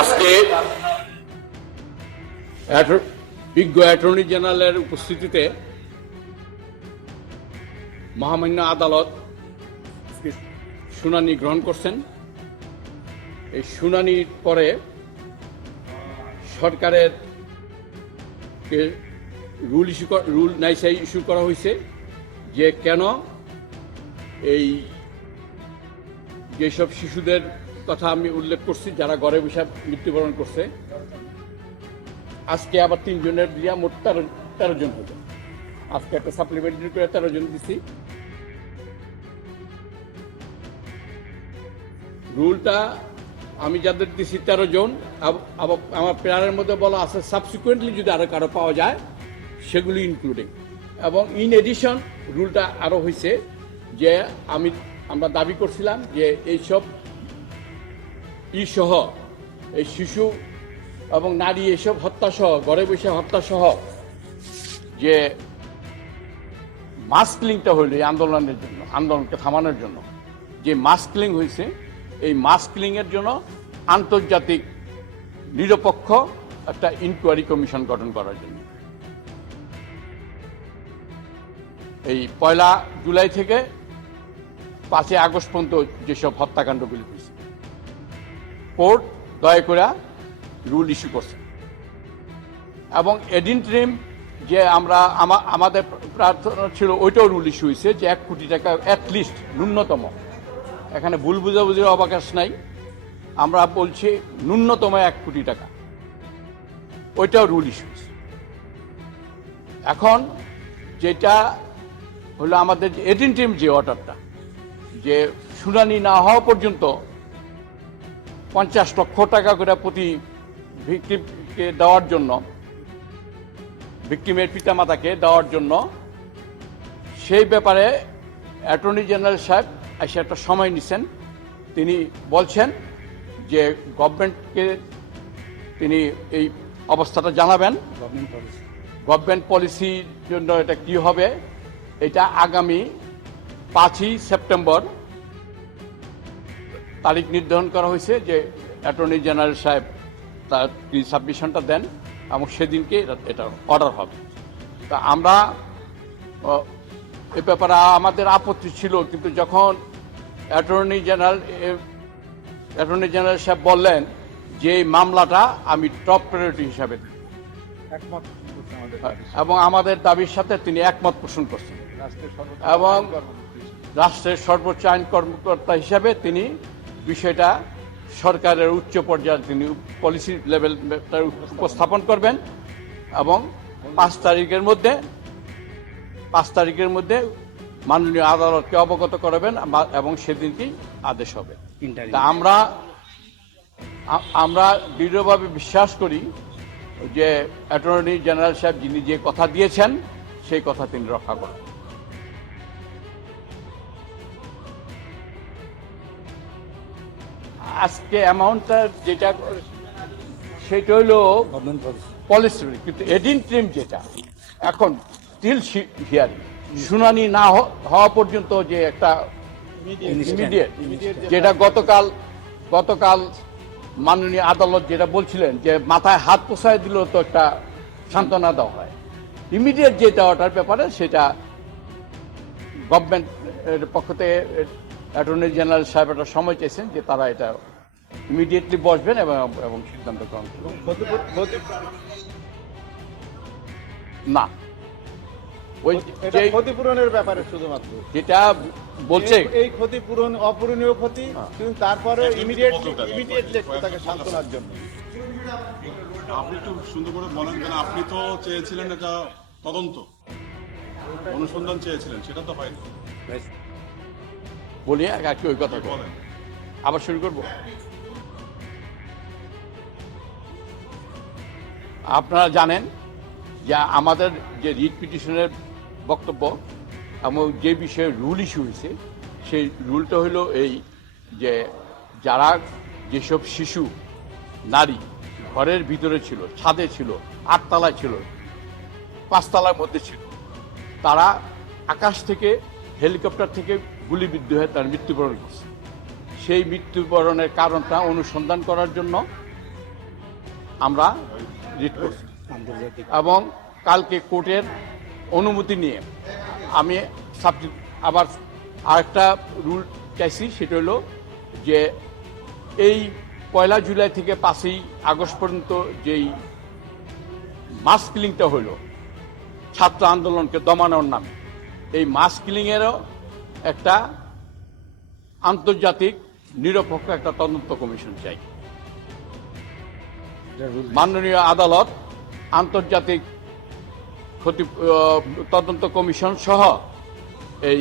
আজকে বিজ্ঞ অ্যাটর্নি জেনারেলের উপস্থিতিতে মহামান্য আদালত শুনানি গ্রহণ করছেন। এই শুনানির পরে সরকারের রুল নাইসাই ইস্যু করা হয়েছে যে কেন যেসব শিশুদের কথা আমি উল্লেখ করছি যারা ঘরে বসে মৃত্যুবরণ করছে, আজকে আবার 3 জনের দিয়া মোট 13 জন হবে। আজকে একটা সাপ্লিমেন্টারি করে 13 জন দিছি। রুলটা আমি যাদের দিছি 13 জন, আমার প্রেয়ারের মধ্যে বলা আছে সাবসিকুয়েন্টলি যদি আরো কারো পাওয়া যায় সেগুলি ইনক্লুডিং, এবং ইন এডিশন রুলটা আরো হয়েছে যে আমরা দাবি করছিলাম যে এইসব সহ এই শিশু এবং নারী এসব হত্যা সহ ঘরে বসে হত্যা সহ যে মাস্কলিংটা হইল এই আন্দোলনের জন্য, আন্দোলনকে থামানোর জন্য যে মাস্কলিং হয়েছে, এই মাস্কলিং এর জন্য আন্তর্জাতিক নিরপেক্ষ একটা ইনকোয়ারি কমিশন গঠন করার জন্য এই 1 জুলাই থেকে 5 আগস্ট পর্যন্ত যেসব হত্যাকাণ্ডগুলি হয়েছে কোর্ট দয়া করে রুল ইস্যু করছে। এবং এডিনট্রিম যে আমাদের প্রার্থনা ছিল ওইটাও রুল ইস্যু হয়েছে যে 1 কোটি টাকা অ্যাটলিস্ট ন্যূনতম, এখানে ভুল বুঝাবুঝির অবকাশ নাই, আমরা বলছি ন্যূনতম 1 কোটি টাকা, ওইটাও রুল ইস্যু হয়েছে। এখন যেটা হলো আমাদের এডিনট্রিম যে অর্ডারটা যে শুনানি না হওয়া পর্যন্ত 50 লক্ষ টাকা করে প্রতি ভিকটিমকে দেওয়ার জন্য, ভিকটিমের পিতামাতাকে দেওয়ার জন্য, সেই ব্যাপারে অ্যাটর্নি জেনারেল সাহেব এসে একটা সময় নিছেন। তিনি বলছেন যে গভর্নমেন্টকে তিনি এই অবস্থাটা জানাবেন, গভর্নমেন্ট পলিসির জন্য এটা কি হবে, এটা আগামী 5ই সেপ্টেম্বর তারিখ নির্ধারণ করা হয়েছে যে অ্যাটর্নি জেনারেল সাহেব তার সাবমিশনটা দেন এবং সেদিনকে এটা অর্ডার হবে। তা আমরা এ ব্যাপারে আমাদের আপত্তি ছিল, কিন্তু যখন অ্যাটর্নি জেনারেল সাহেব বললেন যে এই মামলাটা আমি টপ প্রায়োরিটি হিসাবে দেব এবং আমাদের দাবির সাথে তিনি একমত পোষণ করছেন, এবং রাষ্ট্রের সর্বোচ্চ আইন কর্মকর্তা হিসাবে তিনি বিষয়টা সরকারের উচ্চ পর্যায়ে তিনি পলিসি লেভেল উপস্থাপন করবেন এবং 5 তারিখের মধ্যে মাননীয় আদালতকে অবগত করবেন এবং সেদিনকেই আদেশ হবে। তা আমরা দৃঢ়ভাবে বিশ্বাস করি যে অ্যাটর্নি জেনারেল সাহেব যিনি যে কথা দিয়েছেন সেই কথা তিনি রক্ষা করবেন। আজকে অ্যামাউন্টটা যেটা সেটা হইল পলিসি, কিন্তু এডিনট্রিম যেটা এখন টিল হিয়ারিং শুনানি না হওয়া পর্যন্ত যে একটা ইমিডিয়েট, যেটা গতকাল মাননীয় আদালত যেটা বলছিলেন যে মাথায় হাত পোছায় দিলেও তো একটা সান্ত্বনা দেওয়া হয়, ইমিডিয়েট যেটা ওটার ব্যাপারে সেটা গভর্নমেন্টের পক্ষ থেকে অ্যাটর্নি জেনারেল সাহেব একটা সময় চেয়েছেন যে তারা এটা ইমিডিয়েটলি বসবেন এবং সিদ্ধান্ত গ্রহণ করবেন। না, ওই ক্ষতিপূরণের ব্যাপারে শুধুমাত্র যেটা বলছে এই ক্ষতিপূরণ অপূরণীয় ক্ষতি, কিন্তু তারপরে ইমিডিয়েটলি তাকে সান্ত্বনার জন্য। আপনি একটু সুন্দর করে বলেন, কেন আপনি তো চেয়েছিলেন এটা তদন্ত অনুসন্ধান চেয়েছিলেন, সেটা তো হয়নি। বলি আর কি ওই কথা বলেন, আবার শুরু করব। আপনারা জানেন যে আমাদের যে রিট পিটিশনের বক্তব্য এবং যে বিষয়ে রুল ইস্যু হয়েছে সেই রুলটা হলো এই যে যেসব শিশু নারী ঘরের ভিতরে ছিল, ছাদে ছিল, 8 তলায় ছিল, 5 তলার মধ্যে ছিল, তারা আকাশ থেকে হেলিকপ্টার থেকে গুলিবিদ্ধ হয়ে তার মৃত্যুবরণ করছে। সেই মৃত্যুবরণের কারণটা অনুসন্ধান করার জন্য আমরা রিট করছি এবং কালকে কোর্টের অনুমতি নিয়ে আমি আবার আরেকটা রুল চাইছি, সেটা হলো যে এই 1 জুলাই থেকে 5 আগস্ট পর্যন্ত যেই মাস কিলিংটা হইল ছাত্র আন্দোলনকে দমানোর নামে, এই মাস কিলিংয়েরও একটা আন্তর্জাতিক নিরপেক্ষ একটা তদন্ত কমিশন চাই। মাননীয় আদালত আন্তর্জাতিক তদন্ত কমিশন সহ এই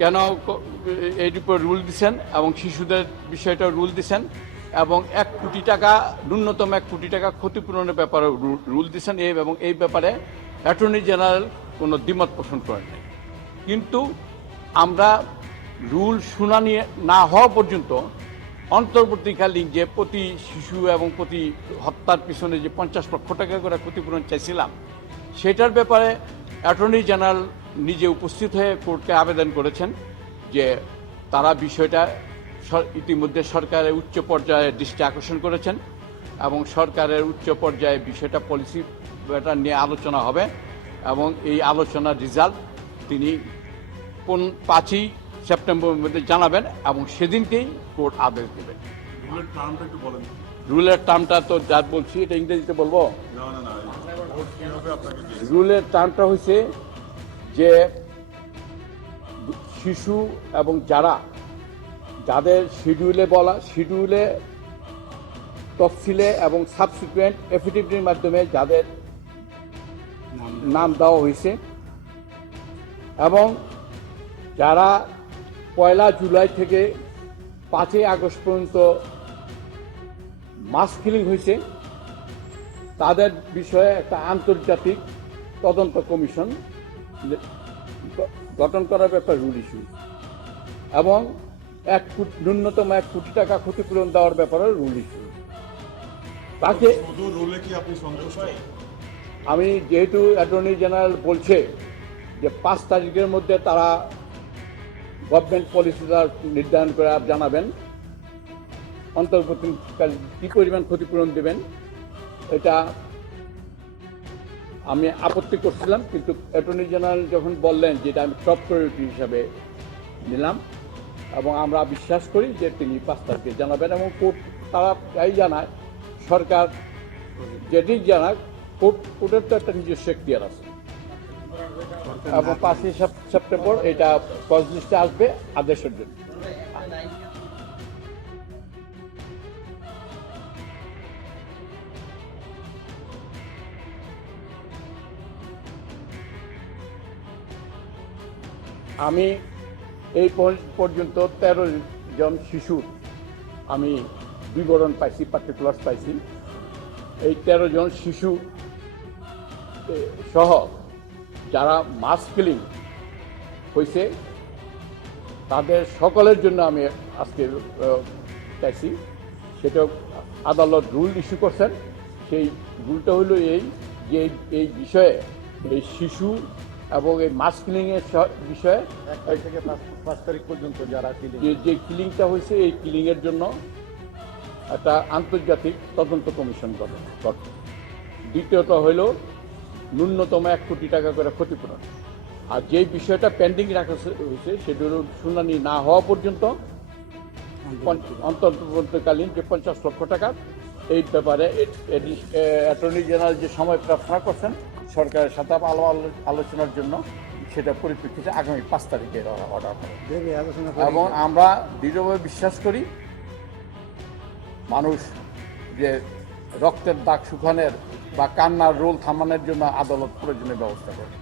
কেন এই উপর রুল দিচ্ছেন এবং শিশুদের বিষয়টা রুল দিচ্ছেন এবং 1 কোটি টাকা ন্যূনতম 1 কোটি টাকা ক্ষতিপূরণের ব্যাপারে রুল দিচ্ছেন এবং এই ব্যাপারে অ্যাটর্নি জেনারেল কোনো দ্বিমত পোষণ করেন নাই। কিন্তু আমরা রুল শুনানি না হওয়া পর্যন্ত অন্তর্বর্তীকালীন যে প্রতি শিশু এবং প্রতি হত্যার পিছনে যে 50 লক্ষ টাকা করে ক্ষতিপূরণ চাইছিলাম, সেটার ব্যাপারে অ্যাটর্নি জেনারেল নিজে উপস্থিত হয়ে কোর্টকে আবেদন করেছেন যে তারা বিষয়টা ইতিমধ্যে সরকারের উচ্চ পর্যায়ে দৃষ্টি আকর্ষণ করেছেন এবং সরকারের উচ্চ পর্যায়ে বিষয়টা পলিসি নিয়ে আলোচনা হবে এবং এই আলোচনার রেজাল্ট তিনি 5 সেপ্টেম্বরের মধ্যে জানাবেন এবং সেদিনকেই কোর্ট আদেশ দেবেন। রুলের টার্মটা একটু বলেন। রুলের টার্মটা তো যা বলছি এটা ইংরেজিতে বলবো। না কিভাবে আপনাকে রুলের টার্মটা হয়েছে যে শিশু এবং যাদের শিডিউলে তফসিলে এবং সাবসিকুয়েন্ট এফিডেভিটের মাধ্যমে যাদের নাম দেওয়া হয়েছে এবং যারা 1 জুলাই থেকে 5 আগস্ট পর্যন্ত মাস কিলিং হয়েছে তাদের বিষয়ে একটা আন্তর্জাতিক তদন্ত কমিশন গঠন করার ব্যাপারে রুল ইস্যু এবং ন্যূনতম 1 কোটি টাকা ক্ষতিপূরণ দেওয়ার ব্যাপারে রুল ইস্যু। তাকে শুধু রুলে কি আপনি সন্তুষ্ট? আমি যেহেতু অ্যাটর্নি জেনারেল বলছে যে 5 তারিখের মধ্যে তারা গভর্নমেন্ট পলিসিটা নির্ধারণ করে জানাবেন, অন্তর্বর্তীকালে কী পরিমাণ ক্ষতিপূরণ দেবেন, এটা আমি আপত্তি করছিলাম। কিন্তু অ্যাটর্নি জেনারেল যখন বললেন যে এটা আমি টপ প্রায়োরিটি হিসাবে নিলাম এবং আমরা বিশ্বাস করি যে তিনি 5 তারিখে জানাবেন এবং কোর্ট তারা তাই জানায়, সরকার যেটি জানাক কোর্টের তো একটা নিজস্ব এখতিয়ার আছে এবং 5 সেপ্টেম্বর এটা কজ লিস্টে আসবে আদেশের জন্য। আমি এই পর্যন্ত 13 জন শিশুর আমি বিবরণ পাইছি, পার্টিকুলার্স পাইছি। এই 13 জন শিশু সহ যারা মাস কিলিং হয়েছে তাদের সকলের জন্য আমি আজকে চাইছি, সেটা আদালত রুল ইস্যু করছেন। সেই রুলটা হলো এই যে এই বিষয়ে এই শিশু এবং এই মাস কিলিংয়ের বিষয়ে 1 থেকে 5 তারিখ পর্যন্ত যারা যে কিলিংটা হয়েছে এই কিলিংয়ের জন্য একটা আন্তর্জাতিক তদন্ত কমিশন গঠন। দ্বিতীয়ত হইল ন্যূনতম 1 কোটি টাকা করে ক্ষতিপূরণ। আর যেই বিষয়টা পেন্ডিং রাখা হয়েছে সেটা হল শুনানি না হওয়া পর্যন্ত অন্তর্বর্তীকালীন যে 50 লক্ষ টাকা, এই ব্যাপারে অ্যাটর্নি জেনারেল যে সময় প্রার্থনা করছেন সরকারের সাথে আলোচনার জন্য, সেটা পরিপ্রেক্ষিতে আগামী 5 তারিখে অর্ডার হবে এবং আমরা দৃঢ়ভাবে বিশ্বাস করি মানুষ যে রক্তের দাগ শুকানোর বা কান্নার রোল থামানোর জন্য আদালত প্রয়োজনীয় ব্যবস্থা করে।